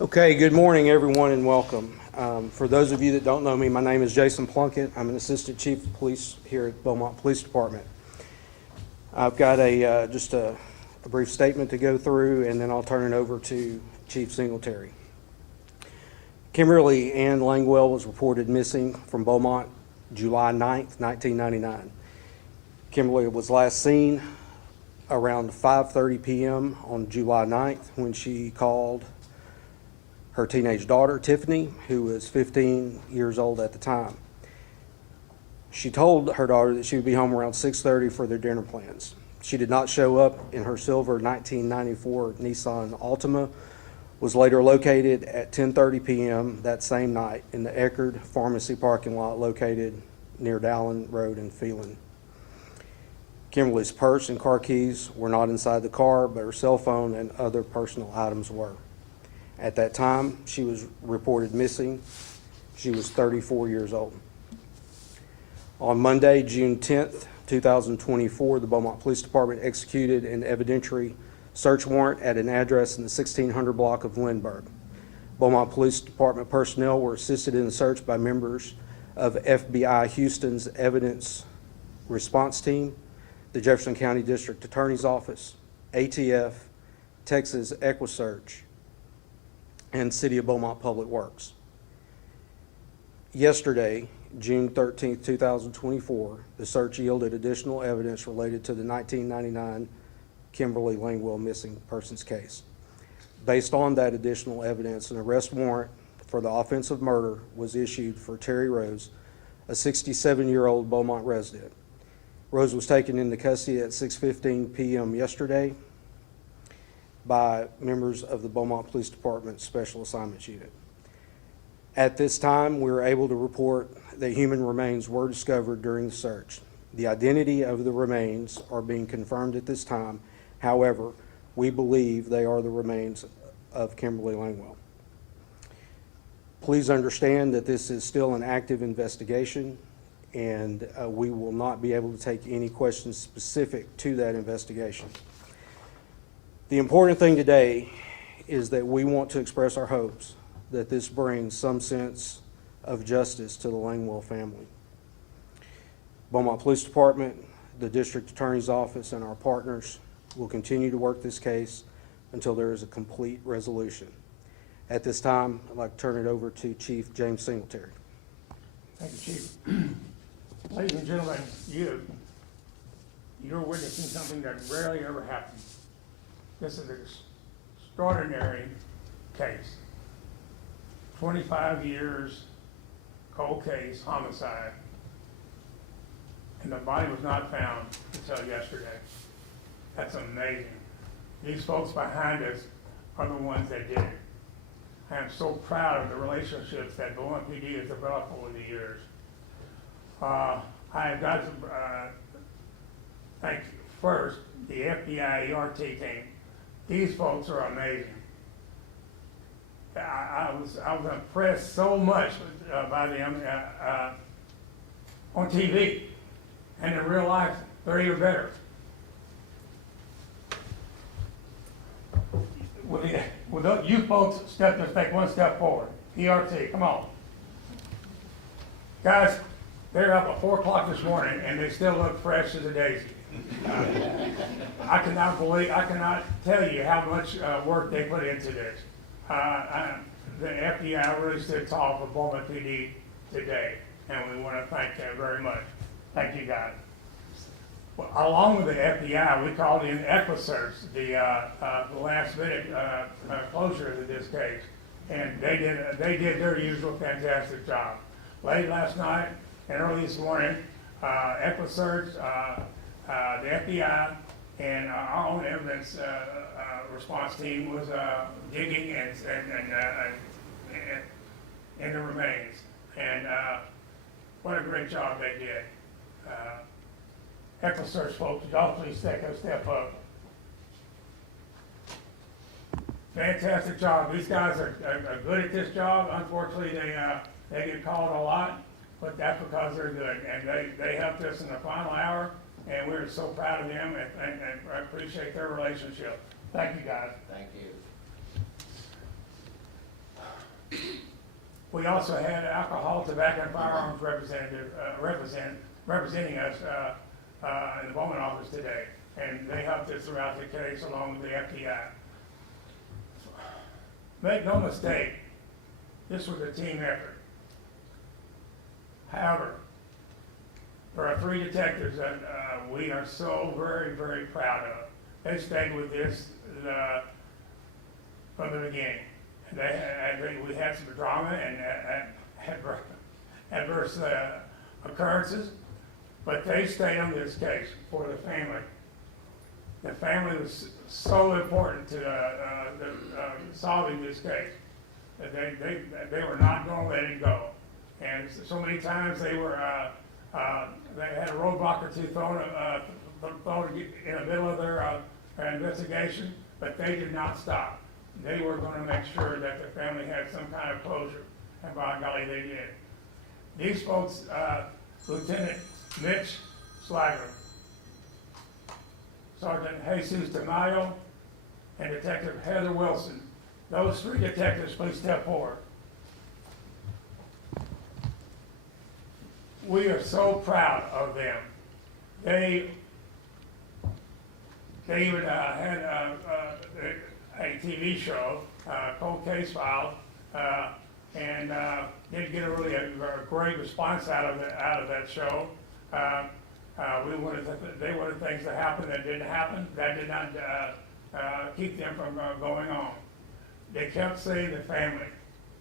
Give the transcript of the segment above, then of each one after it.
Okay, good morning, everyone, and welcome. For those of you that don't know me, my name is Jason Plunkett. I'm an Assistant Chief of Police here at Beaumont Police Department. I've got just a brief statement to go through, and then I'll turn it over to Chief Singletary. Kimberly Langwell was reported missing from Beaumont July 9th, 1999. Kimberly was last seen around 5:30 p.m. on July 9th when she called her teenage daughter, Tiffany, who was 15 years old at the time. She told her daughter that she would be home around 6:30 for their dinner plans. She did not show up, and her silver 1994 Nissan Altima was later located at 10:30 p.m. that same night in the Eckerd Pharmacy parking lot located near Dallin Road in Phelan. Kimberly's purse and car keys were not inside the car, but her cell phone and other personal items were. At that time, she was reported missing. She was 34 years old. On Monday, June 10th, 2024, the Beaumont Police Department executed an evidentiary search warrant at an address in the 1600 block of Lindbergh. Beaumont Police Department personnel were assisted in the search by members of FBI Houston's Evidence Response Team, the Jefferson County District Attorney's Office, ATF, Texas EquiSearch, and City of Beaumont Public Works. Yesterday, June 13th, 2024, the search yielded additional evidence related to the 1999 Kimberly Langwell missing persons case. Based on that additional evidence, an arrest warrant for the offense of murder was issued for Terry Rose, a 67-year-old Beaumont resident. Rose was taken into custody at 6:15 p.m. yesterday by members of the Beaumont Police Department Special Assignments Unit. At this time, we were able to report that human remains were discovered during the search. The identity of the remains are being confirmed at this time. However, we believe they are the remains of Kimberly Langwell. Please understand that this is still an active investigation, and we will not be able to take any questions specific to that investigation. The important thing today is that we want to express our hopes that this brings some sense of justice to the Langwell family. Beaumont Police Department, the District Attorney's Office, and our partners will continue to work this case until there is a complete resolution. At this time, I'd like to turn it over to Chief James Singletary. Thank you, Chief. Ladies and gentlemen, you're witnessing something that rarely ever happens. This is an extraordinary case. 25 years, cold case, homicide, and the body was not found until yesterday. That's amazing. These folks behind us are the ones that did it. I am so proud of the relationships that Beaumont PD has developed over the years. I have got to thank first the FBI ERT team. These folks are amazing. I was impressed so much by them on TV, and in real life, they're even better. Will you folks just take one step forward? ERT, come on. Guys, they're up at 4 o'clock this morning, and they still look fresh as a daisy. I cannot tell you how much work they put into this. The FBI really stood tall for Beaumont PD today, and we want to thank them very much. Thank you, guys. Well, along with the FBI, we called in EquiSearch, the last minute closure of this case, and they did their usual fantastic job. Late last night and early this morning, EquiSearch, the FBI, and our own evidence response team was digging in the remains, and what a great job they did. EquiSearch folks, y'all please take a step up. Fantastic job. These guys are good at this job. Unfortunately, they get called a lot, but that's because they're good, and they helped us in the final hour, and we're so proud of them, and I appreciate their relationship. Thank you, guys. Thank you. We also had alcohol, tobacco, and firearms representative, representing us in the Beaumont office today. And they helped us throughout the case along with the FBI. Make no mistake, this was a team effort. However, there are 3 detectives that we are so very, very proud of. They stayed with this from the beginning. We had some drama and adverse occurrences, but they stayed on this case for the family. The family was so important to solving this case that they were not going to let it go. And so many times they had a roadblock or two thrown in the middle of their investigation, but they did not stop. They were going to make sure that the family had some kind of closure, and by golly, they did. These folks, Lieutenant Mitch Slager, Sergeant Jesus Tamayo, and Detective Heather Wilson. Those 3 detectives, please step forward. We are so proud of them. They even had a TV show, Cold Case Files, and didn't get a great response out of that show. They wanted things to happen that didn't happen. That did not keep them from going on. They kept saving the family.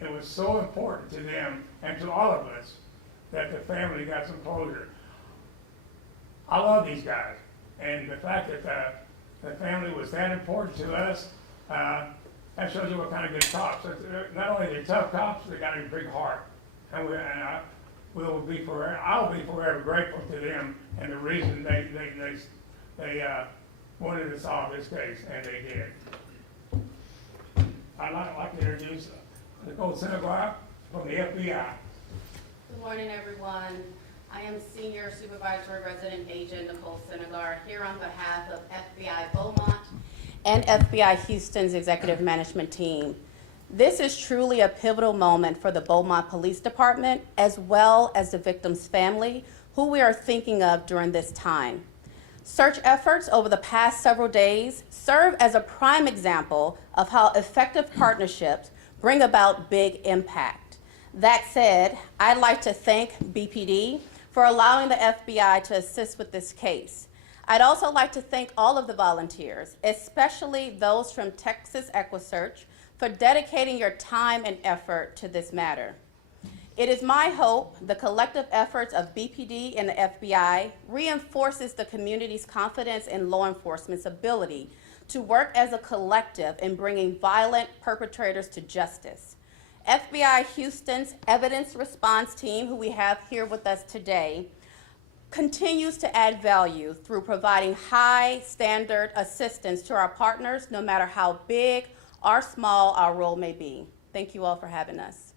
It was so important to them and to all of us that the family got some closure. I love these guys, and the fact that the family was that important to us, that shows you what kind of good cops. Not only are they tough cops, they got a big heart, and I will be forever grateful to them and the reason they wanted to solve this case, and they did. I'd like to introduce Nicole Senegar from the FBI. Good morning, everyone. I am Senior Supervisory Resident Agent Nicole Senegar here on behalf of FBI Beaumont and FBI Houston's Executive Management Team. This is truly a pivotal moment for the Beaumont Police Department as well as the victim's family, who we are thinking of during this time. Search efforts over the past several days serve as a prime example of how effective partnerships bring about big impact. That said, I'd like to thank BPD for allowing the FBI to assist with this case. I'd also like to thank all of the volunteers, especially those from Texas EquiSearch, for dedicating your time and effort to this matter. It is my hope the collective efforts of BPD and the FBI reinforces the community's confidence in law enforcement's ability to work as a collective in bringing violent perpetrators to justice. FBI Houston's Evidence Response Team, who we have here with us today, continues to add value through providing high standard assistance to our partners, no matter how big or small our role may be. Thank you all for having us.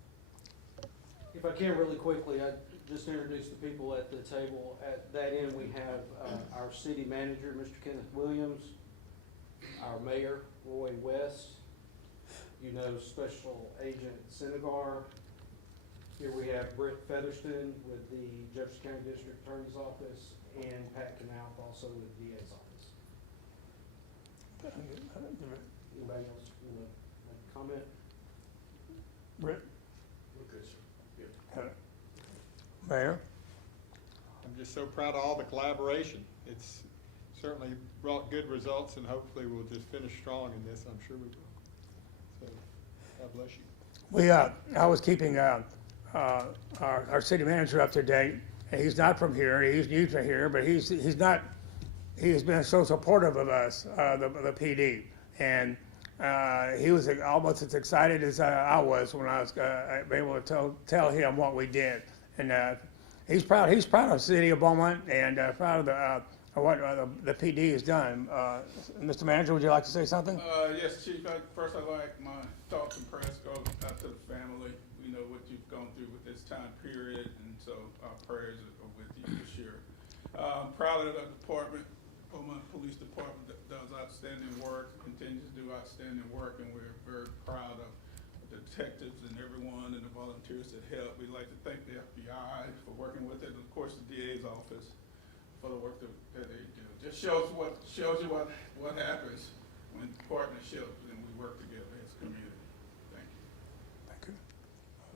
If I can really quickly, I just introduce the people at the table. At that end, we have our city manager, Mr. Kenneth Williams, our mayor, Roy West, Special Agent Senegar. Here we have Britt Featherston with the Jefferson County District Attorney's Office, and Pat Knauf also with the DA's office. Anybody else want to make a comment? Britt? We're good, sir. Good. Mayor? I'm just so proud of all the collaboration. It's certainly brought good results, and hopefully we'll just finish strong in this. I'm sure we will. So, God bless you. I was keeping our city manager up to date, and he's not from here. He's new to here, but he's not. He has been so supportive of us, the PD, and he was almost as excited as I was when I was able to tell him what we did. And he's proud. He's proud of the city of Beaumont and proud of what the PD has done. Mr. Manager, would you like to say something? Yes, Chief. First, I'd like my thoughts and prayers go out to the family. We know what you've gone through with this time period, and so our prayers are with you this year. I'm proud of the department. Beaumont Police Department does outstanding work, continues to do outstanding work, and we're very proud of the detectives and everyone and the volunteers that helped. We'd like to thank the FBI for working with it, and of course the DA's office for the work that they do. Just shows you what happens when partnerships and we work together as a community. Thank you. Thank you.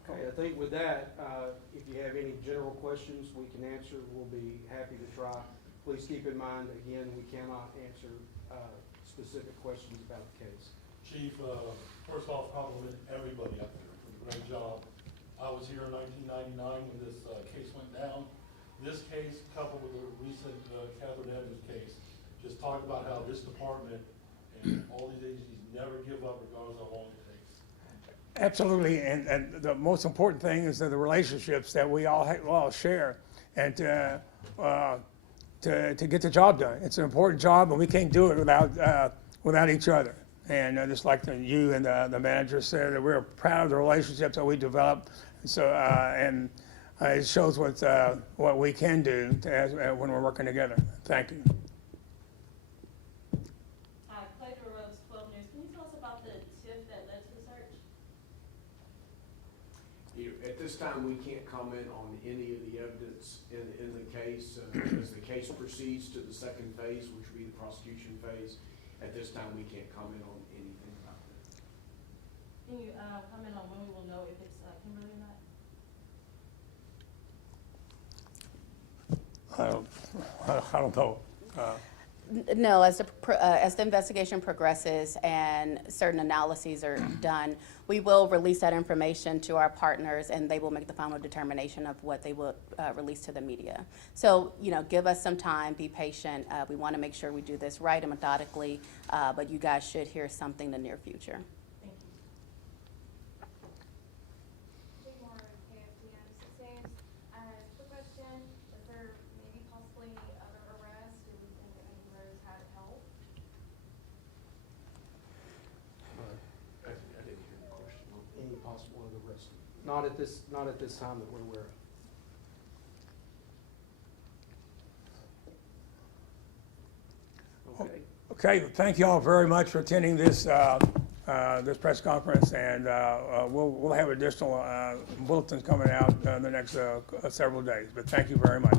Okay, I think with that, if you have any general questions we can answer, we'll be happy to try. Please keep in mind, again, we cannot answer specific questions about the case. Chief, first off, compliment everybody out there for the great job. I was here in 1999 when this case went down. This case, coupled with the recent Catherine Evans case, just talk about how this department and all these agencies never give up regardless of how long it takes. Absolutely, and the most important thing is that the relationships that we all share, and to get the job done. It's an important job, and we can't do it without each other. And just like you and the manager said, that we're proud of the relationships that we developed. So it shows what we can do when we're working together. Thank you. Hi, Clayton Rose, 12 News. Can you tell us about the tip that led to the search? At this time, we can't comment on any of the evidence in the case. As the case proceeds to the second phase, which would be the prosecution phase, at this time, we can't comment on anything about that. Can you comment on when we will know if it's Kimberly or not? I don't know. No, as the investigation progresses and certain analyses are done, we will release that information to our partners, and they will make the final determination of what they will release to the media. So, give us some time, be patient. We want to make sure we do this right and methodically, but you guys should hear something in the near future. Thank you. Quick question, is there maybe possibly other arrests? Do we think that maybe Rose had help? I didn't hear the question. Any possible other risk? Not at this time that we're aware of. Okay. Okay, thank you all very much for attending this this press conference, and we'll have additional bulletins coming out in the next several days. But thank you very much.